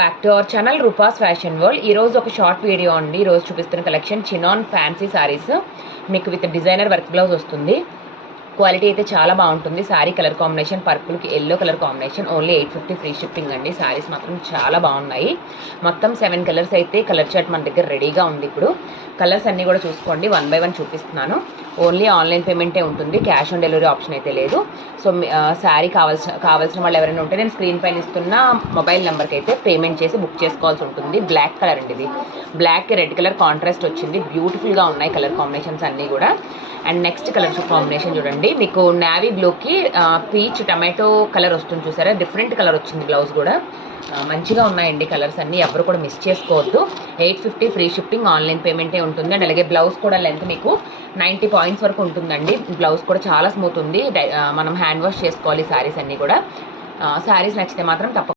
Back to our channel Rupa's fashion world. ఈరోజు ఒక short video అండి. ఈరోజు చూపిస్తున్న కలెక్షన్ చినాన్ ఫ్యాన్సీ సారీస్. మీకు విత్ డిజైనర్ వర్క్ బ్లౌజ్ వస్తుంది. క్వాలిటీ అయితే చాలా బాగుంటుంది. శారీ కలర్ కాంబినేషన్ పర్పుల్కి yellow colour combination. Only 850 free shipping అండి. శారీస్ మాత్రం చాలా బాగున్నాయి. మొత్తం 7 కలర్స్ అయితే కలర్ చార్ట్ మన దగ్గర రెడీగా ఉంది. ఇప్పుడు కలర్స్ అన్నీ కూడా చూసుకోండి. 1 by 1 చూపిస్తున్నాను. ఓన్లీ ఆన్లైన్ పేమెంటే ఉంటుంది. క్యాష్ ఆన్ డెలివరీ ఆప్షన్ అయితే లేదు. సో శారీ కావాల్సిన వాళ్ళు ఎవరైనా ఉంటే నేను స్క్రీన్ పైన ఇస్తున్న మొబైల్ నెంబర్కి అయితే పేమెంట్ చేసి బుక్ చేసుకోవాల్సి ఉంటుంది. బ్లాక్ కలర్ అండి ఇది. బ్లాక్కి రెడ్ కలర్ కాంట్రాస్ట్ వచ్చింది. బ్యూటిఫుల్గా ఉన్నాయి కలర్ కాంబినేషన్స్ అన్నీ కూడా. అండ్ నెక్స్ట్ కలర్ కాంబినేషన్ చూడండి. మీకు నావీ బ్లూకి పీచ్ టమాటో కలర్ వస్తుంది చూసారా. డిఫరెంట్ కలర్ వచ్చింది. బ్లౌజ్ కూడా మంచిగా ఉన్నాయండి కలర్స్ అన్నీ. ఎవరు కూడా మిస్ చేసుకోవద్దు. 850 ఫ్రీ షిప్పింగ్, ఆన్లైన్ పేమెంటే ఉంటుంది. అండ్ అలాగే బ్లౌజ్ కూడా లెంత్ మీకు 90 పాయింట్స్ వరకు ఉంటుందండి. బ్లౌజ్ కూడా చాలా స్మూత్ ఉంది. మనం హ్యాండ్ వాష్ చేసుకోవాలి శారీస్ అన్నీ కూడా. శారీస్ నచ్చితే మాత్రం తప్పకుండా